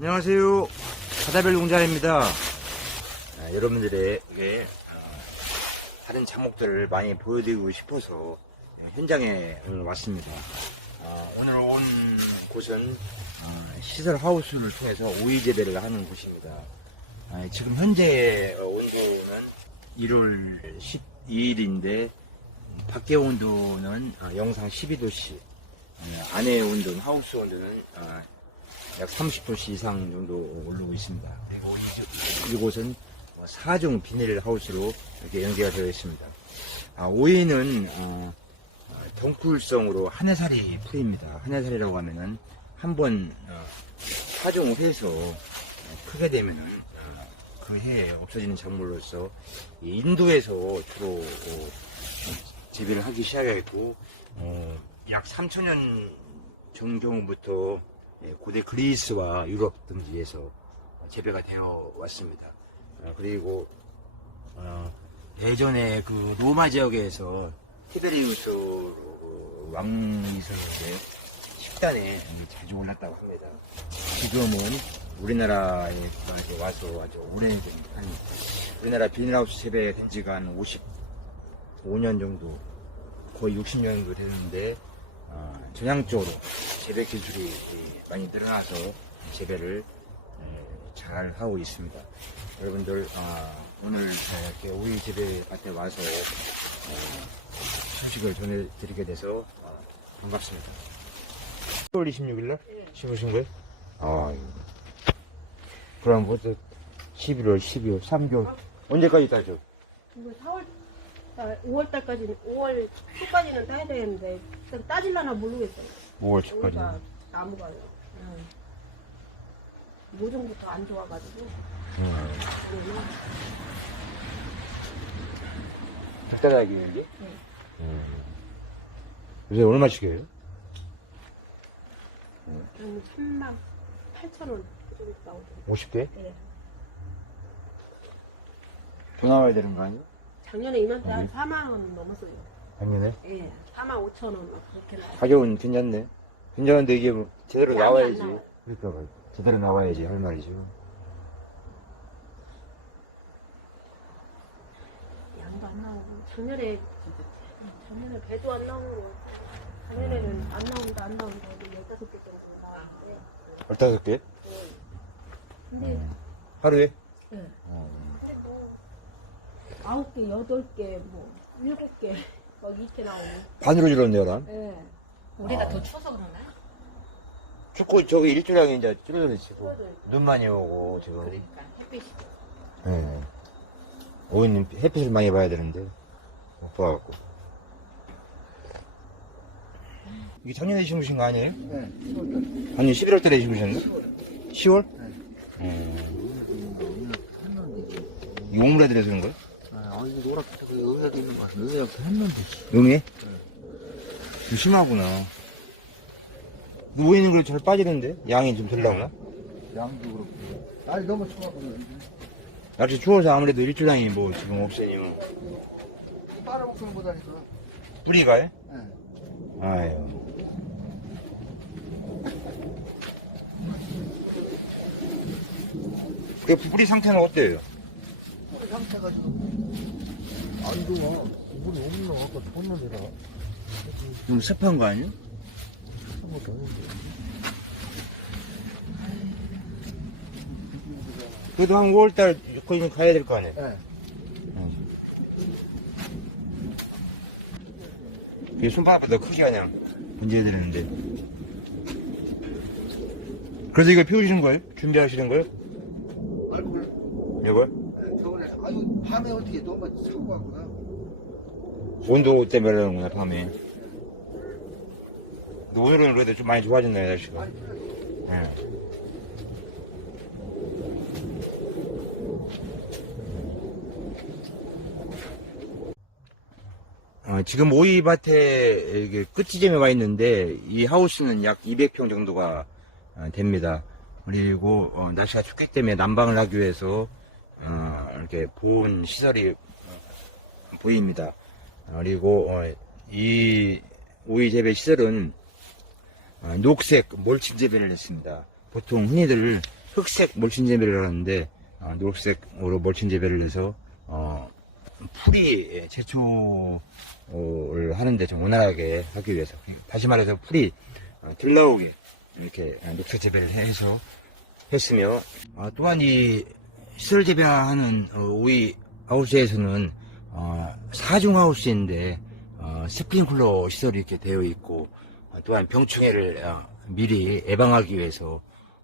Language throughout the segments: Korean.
안녕하세요. 바다별 농장입니다. 아, 여러분들에게 어, 다른 작목들을 많이 보여드리고 싶어서 현장에 오늘 왔습니다. 어, 오늘 온 곳은 어, 시설 하우스를 통해서 오이 재배를 하는 곳입니다. 아, 지금 현재 온도는 1월 12일인데 밖에 온도는 아, 영상 12도씨, 안에 온도는 하우스 온도는 아, 약 30도씨 이상 정도 오르고 있습니다. 이곳은 4중 비닐 하우스로 이렇게 연계가 되어 있습니다. 아, 오이는 어, 어, 덩쿨성으로 한 해살이 풀입니다. 한 해살이라고 하면은 한번 어, 파종해서 크게 되면은 어, 그 해에 없어지는 작물로서 이 인도에서 주로 어, 재배를 하기 시작했고 어, 약 3천년 전경부터 예, 고대 그리스와 유럽 등지에서 재배가 되어 왔습니다. 어, 그리고 어, 예전에 그 로마 지역에서 티베리우스 그 왕이서의 식단에 자주 올랐다고 합니다. 지금은 우리나라에 와서 아주 오래된 한 우리나라 비닐하우스 재배 된 지가 한 55년 정도 거의 60년 정도 됐는데 어, 전향적으로 재배 기술이 많이 늘어나서 재배를 에, 잘 하고 있습니다. 여러분들 아, 오늘 이렇게 오이 재배 밭에 와서 어, 소식을 전해드리게 돼서 어, 반갑습니다. 10월 26일 날 심으신 거예요? 아, 그럼 뭐 또 11월, 12월, 3개월 언제까지 따죠? 이거 4월, 5월 달까지는, 5월 초까지는 따야 되는데, 따질라나 모르겠어요. 5월 초까지. 나무가요. 응. 모종부터 안 좋아가지고. 음. 그러면 이게? 네. 음. 요새 얼마씩 해요? 한 3만 8천 원 정도 나오죠. 50대? 네. 더 나와야 되는 거 아니에요? 작년에 이맘때 한 음. 4만 원 넘었어요. 작년에? 예. 4만 5천 원 막 그렇게 나와요. 가격은 괜찮네. 괜찮은데 이게 뭐 제대로 양이 안 나와야지. 나와요. 그러니까 뭐 제대로 나와야지 할 말이죠. 양도 안 나오고. 작년에, 작년에 배도 안 나오고. 작년에는 안 나온다, 안 나온다. 15개 정도 나왔는데. 15개? 네. 근데, 하루에? 네. 어. 근데 뭐 아홉 개, 여덟 개, 뭐 일곱 개, 막 이렇게 나오고. 반으로 줄었네요, 난. 예. 우리가 아. 더 추워서 그러나? 축구 저기 일주량이 이제 줄어들지. 추워져 눈 많이 오고, 지금. 그러니까 햇빛이 예. 오이는 햇빛을 많이 봐야 되는데. 못 봐갖고. 이게 작년에 심으신 거 아니에요? 네, 10월달. 아니, 11월 달에 심으셨나? 10월? 네. 음. 이 오므라들에 쓰는 거예요? 아, 아니, 노랗게 그 의외도 있는 것 같은데, 의외 옆에 했는데. 응애? 좀 심하구나. 누워있는 걸잘 빠지는데? 양이 좀 덜 나오나? 양도 그렇고. 날이 너무 추워갖고, 날씨 추워서 아무래도 일주량이 뭐 지금 없으니 뭐. 빨아먹는 거다니까. 뿌리가요? 네. 아유. 그 뿌리 상태는 어때요? 뿌리 상태가 지금. 안 좋아. 물이 거 아까 쳤는데, 내가. 좀 습한 거 아니에요? 한번 더 했는데. 그래도 한 5월달 거의 좀 가야 될 거 아니에요? 네. 이게 손바닥보다 크게 그냥 문제야 되는데. 그래서 이걸 피우시는 거예요? 준비하시는 거예요? 그래. 이걸? 밤에 어떻게 너무 차고 갔구나. 온도 때문에 그러는구나, 밤에. 근데 오늘은 그래도 좀 많이 좋아졌나요, 날씨가? 많이 풀렸어. 예. 어, 지금 오이밭에 이게 끝지점에 와 있는데 이 하우스는 약 200평 정도가 어, 됩니다. 그리고 어, 날씨가 춥기 때문에 난방을 하기 위해서 어, 이렇게 보온 시설이 어, 보입니다. 어, 그리고 어, 이 오이 재배 시설은 어, 녹색 몰칭 재배를 했습니다. 보통 흔히들 흑색 몰친 재배를 하는데 어, 녹색으로 몰친 재배를 해서 어, 풀이 제초를 하는데 좀 원활하게 하기 위해서 다시 말해서 풀이 어, 덜 나오게 이렇게 녹색 재배를 해서 했으며 아, 또한 이 시설 재배하는 어, 오이 하우스에서는 어, 사중 하우스인데 어, 스프링클러 시설이 이렇게 되어 있고 어, 또한 병충해를 어, 미리 예방하기 위해서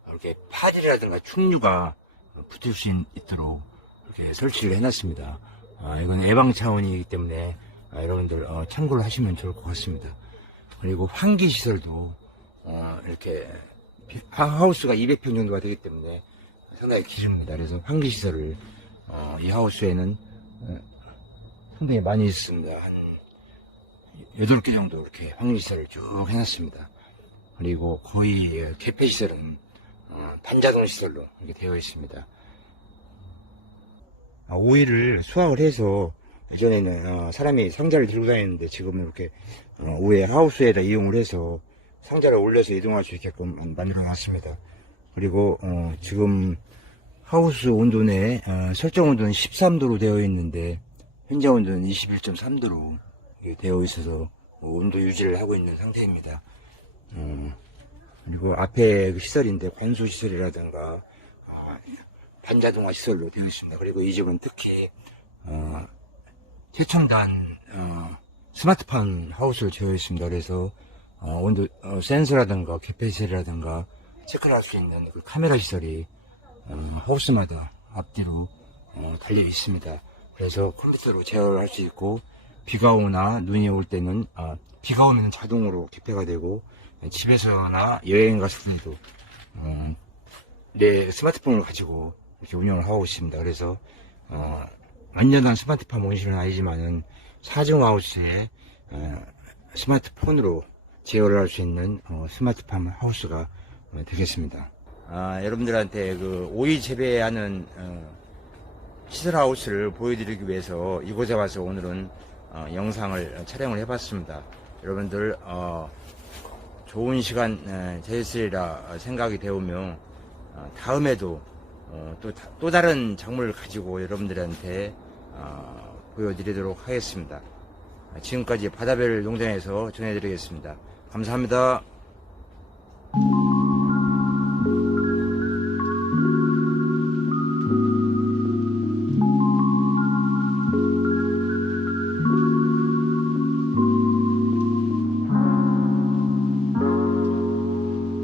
이렇게 파질이라든가 충류가 어, 붙을 수 있- 있도록 이렇게 설치를 해놨습니다. 아, 이건 예방 차원이기 때문에 아, 여러분들 어, 참고를 하시면 좋을 것 같습니다. 그리고 환기 시설도 어, 이렇게 하우스가 200평 정도가 되기 때문에 상당히 길습니다. 그래서 환기 시설을 어, 이 하우스에는 어, 상당히 많이 있습니다. 한 8개 정도 이렇게 환기 시설을 쭉 해놨습니다. 그리고 거의 개폐 시설은 어, 반자동 시설로 이렇게 되어 있습니다. 아, 오이를 수확을 해서 예전에는 어, 사람이 상자를 들고 다녔는데 지금은 이렇게 어, 오해 하우스에다 이용을 해서 상자를 올려서 이동할 수 있게끔 만들어 놨습니다. 그리고 어, 지금 하우스 온도내 어, 설정 온도는 13도로 되어 있는데 현장 온도는 21.3도로 되어 있어서 어, 온도 유지를 하고 있는 상태입니다. 어, 그리고 앞에 그 시설인데 관수 시설이라든가 어, 반자동화 시설로 되어 있습니다. 그리고 이 집은 특히 어, 최첨단 어, 스마트폰 하우스를 지어 있습니다. 그래서 어, 온도 어, 센서라든가 개폐 시설이라든가 체크를 할 수 있는 그 카메라 시설이 어, 하우스마다 앞뒤로 어, 달려 있습니다. 그래서 컴퓨터로 제어를 할 수 있고 비가 오나 눈이 올 때는 아, 비가 오면 자동으로 개폐가 되고 집에서나 여행 갔을 때도 어, 내 스마트폰을 가지고 이렇게 운영을 하고 있습니다. 그래서 어, 완전한 스마트폰 원실은 아니지만은 사중 하우스에 어, 스마트폰으로 제어를 할 수 있는 어, 스마트팜 하우스가 어, 되겠습니다. 아, 여러분들한테 그 오이 재배하는 어, 시설 하우스를 보여드리기 위해서 이곳에 와서 오늘은 어, 영상을 촬영을 해봤습니다. 여러분들 어, 좋은 시간 에, 되었으리라 생각이 되오며 어, 다음에도 어, 또, 다- 또 다른 작물을 가지고 여러분들한테 어, 보여드리도록 하겠습니다. 지금까지 바다별 농장에서 전해드리겠습니다. 감사합니다.